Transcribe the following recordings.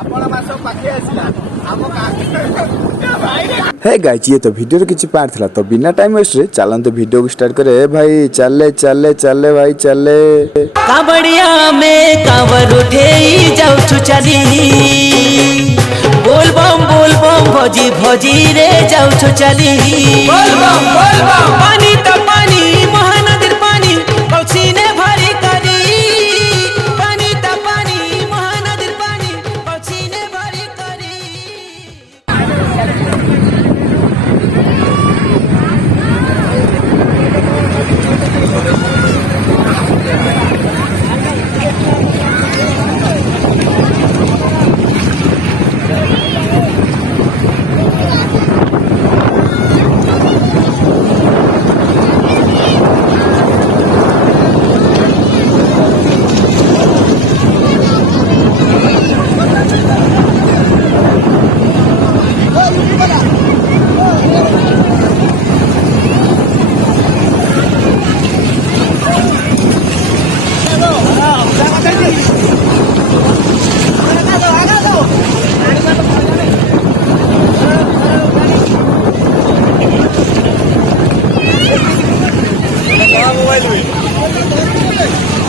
है गाइस ये तो वीडियो किसी पार्ट था तो बिना टाइम वेस्ट रे चलन तो वीडियो को स्टार्ट करे भाई चले चले चले भाई चले कावड़िया में कांवर उठे जाऊ चली बोल बम भोजी भोजी रे जाऊ चली बोल बम पानी तो पानी महानदीर पानी पक्षी ने भरी करी पानी तो पानी महानदीर पानी पक्षी ने भरी करी।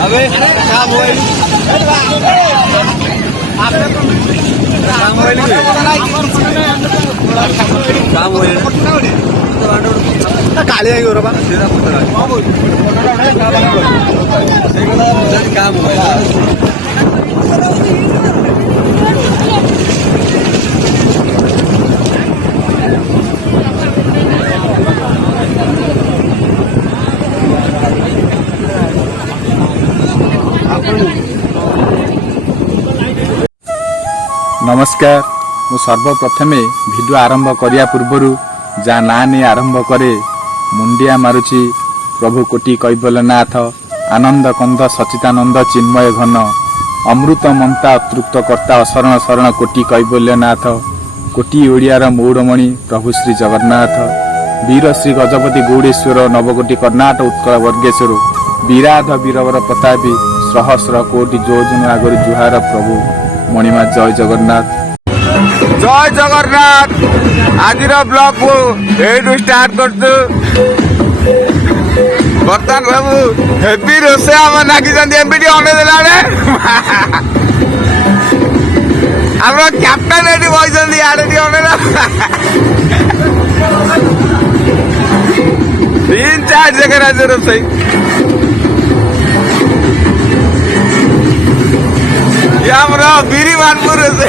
अबे क्या मोबाइल काली आई हो रहा क्या मोबाइल नमस्कार मु सर्वप्रथमे भिडियो आरंभ करिया पूर्वरु जा ना नहीं आरंभ करे मुंडिया मारुची प्रभु कोटि कैबल्यनाथ आनंद कंद सचितानंद चिन्मय घन अमृत मंता अतृप्त कर्ता अशरण शरण कोटि कैबल्यनाथ कोटि ओडियार मौड़मणि प्रभु श्री जगन्नाथ वीर श्री गजपति गौड़ेश्वर नवकोटि कर्णाटक उत्कल वर्गेश्वर विराध वीरवर प्रतापी सहस्र कोटि जोजन आगर जुहार प्रभु मणिमा जय जगन्नाथ आज ब्लॉग को यू स्टार्ट कर बर्तमान बाबू हेवी रोसे नागी एमपी अनेदेला कैप्टन ये बही आड़े अनेला 3-4 जगह आज रोसे हमरा बीरी मानपुर से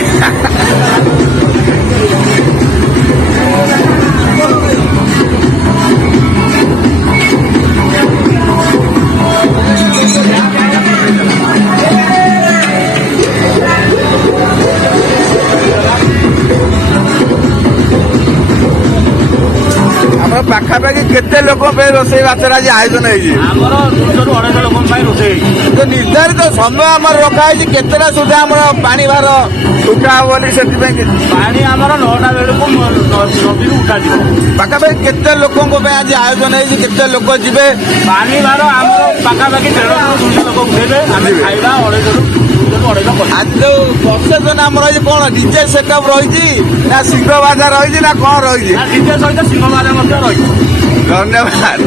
पाखापाखि केते लोक रोसे बात आज आयोजन तो निर्धारित समय आम रखाई केतटा सुधा आम पानी भार उठा बोली से पानी आम 9टा बेलू नदी उठा पाखापाखि केते लोक आज आयोजन केते लोक जीवे पानी भार आम पाखापाखि 150 लोक उठेबे खाଇବା 250 आज जो प्रसेसन आम कौन डीजे सेटअप रही ना सिंह बाजा रही ना कौन रही डीजे सहित सिंह बाजा रही धन्यवाद।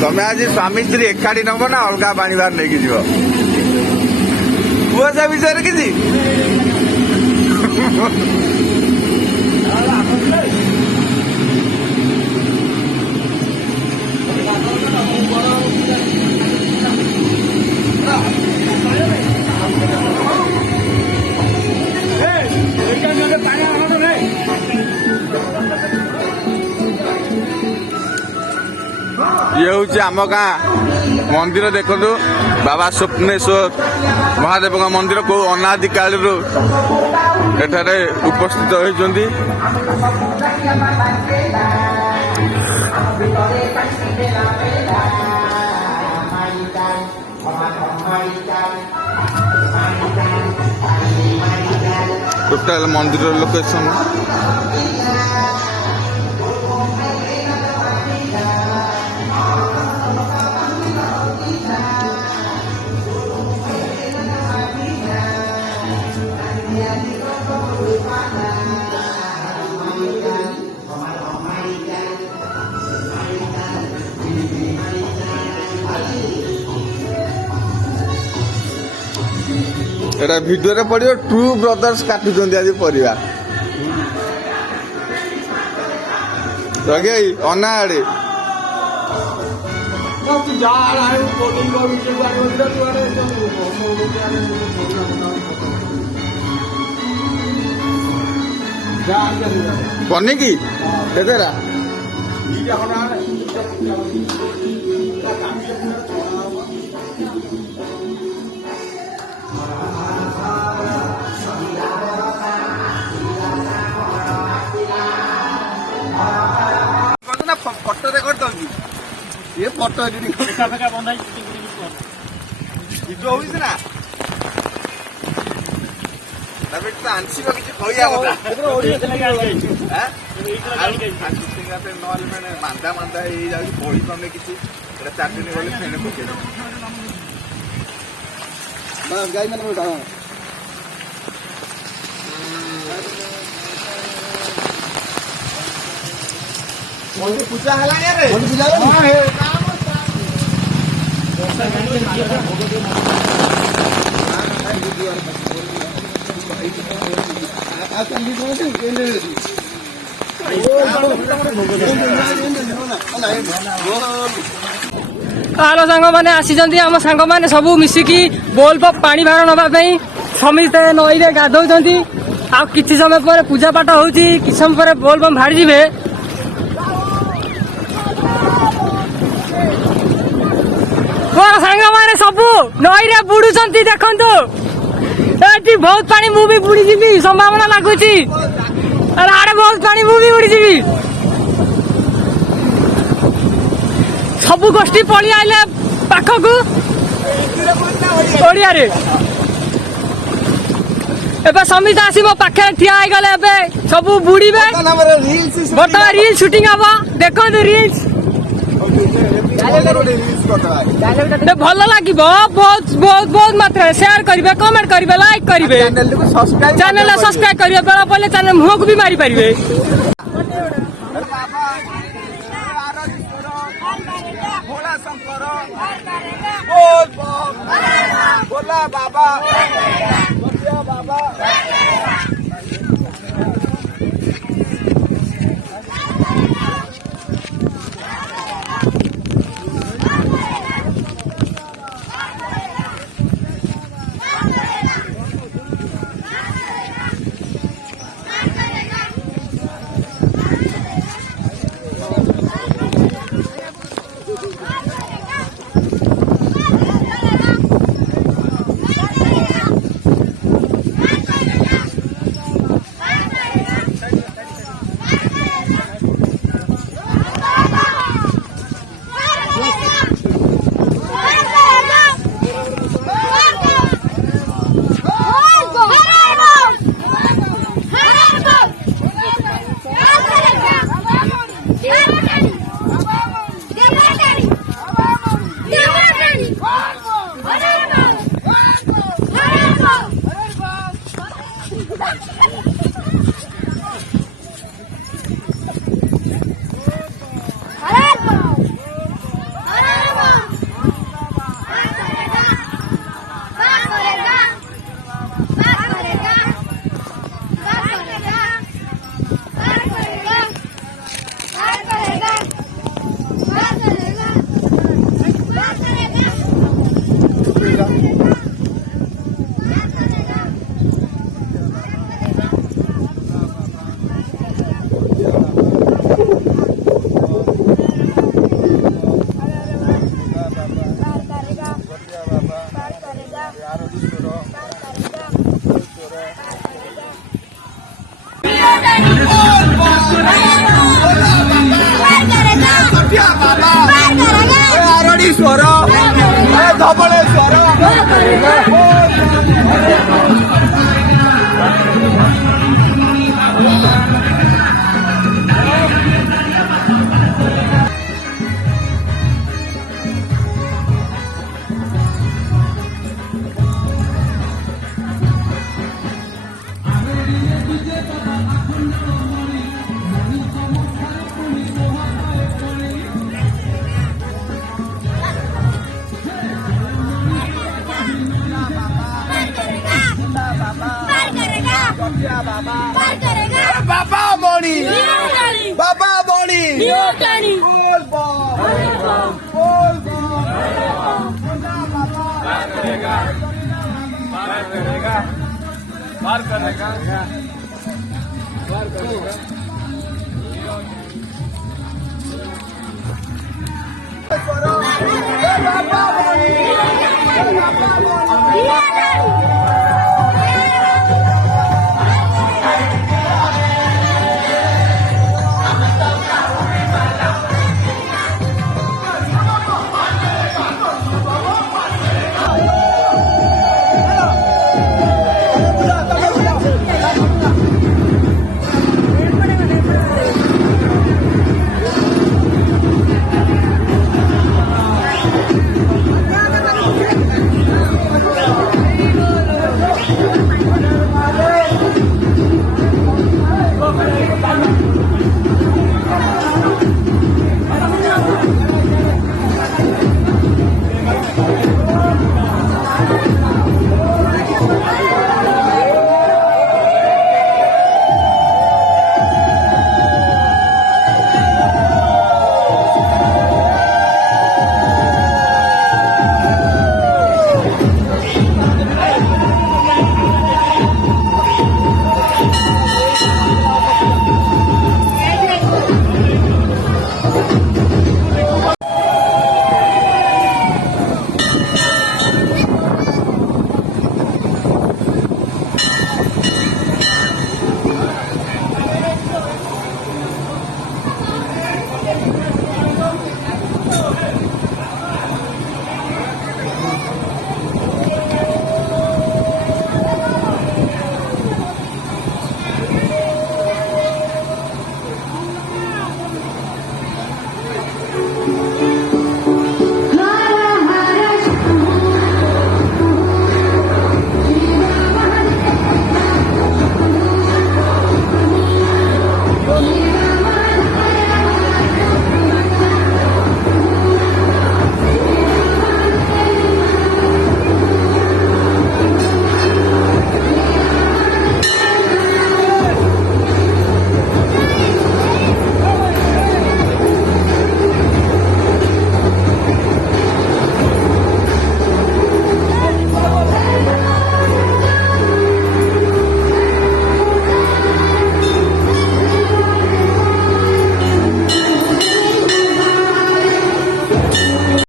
ତମେ ଆଜି ସ୍ୱାମୀ ସ୍ତ୍ରୀ ଏକାଠି ନବ ନା ଅଲଗା ପାଣି ବାହାର ନେଇକି ଯିବ କୁହ ସେ ବିଷୟରେ କିଛି ଇଏ ହଉଛି ଆମ ଗାଁ ମନ୍ଦିର ଦେଖନ୍ତୁ ବାବା ସ୍ୱପ୍ନେଶ୍ୱର ମହାଦେବଙ୍କ ମନ୍ଦିର କୋଉ ଅନାଦି କାଳରୁ ଏଠାରେ ଉପସ୍ଥିତ ହୋଇଛନ୍ତି। ଟୋଟାଲ ମନ୍ଦିର ଲୋକେସନ ଏଟା ଭିଡିଓରେ ପଡିବ ଟୁ ବ୍ରଦର୍ସ କାଟୁଛନ୍ତି ଆଜି ପରିବା ରଗେଇ ଅନା ଆଡେ ପନିକି କେତେରା ଫଟୋ ରେକର୍ଡ ଦଉଛି ଇଏ ଫଟୋ ଭିଡିଓ ହଉଛି ନା ତାପରେ ତ ଆଂଶିକ କିଛି କହିବା ନହେଲେ ମାନେ ମାନ୍ଦା ମାନ୍ଦା ହେଇଯାଉଛି ପଢି ପାରୁନି କିଛି ଏଟା 4 ଦିନ ଗଲେ ଫେନେ ପକେଇବ ଗାଈ ମାନେ ପୂଜା ହେଲାଣି ରେ ପୂଜା आलो सांग मैंने आसी आम सांग मैंने सब मिसिकी बोल पानी भार नवा समस्ते नई रे गाधौ आ किसी समय पर पूजा पाठ हो कि समय पर बोल बम भाड़ी जी सांग मैंने सब नई रे बुड़ुंट देखु बहुत पानी मु भी बुड़ी जी संभावना लगुच आड़े बहुत पानी मु भी बुड़ी जी सब गोष्ठी पड़ी आइले पाखक ओडिया रे एबे समित आसी मो पाखे ठिया आइ गले एबे सब बुड़ीबे बर्तमान रील शूटिंग हबो देखो रील्स भल लगे बहुत बहुत बहुत मात्रा शेयर करेंगे कमेंट करेंगे लाइक करेंगे चैनल सब्सक्राइब करेंगे बेला पड़े चैनल मुह को भी मारी पारे धवलेश्वर धवलेश्वर बाबा मणि बाबा मणि बोल बम बोल बम पार करेगा बाबा मणि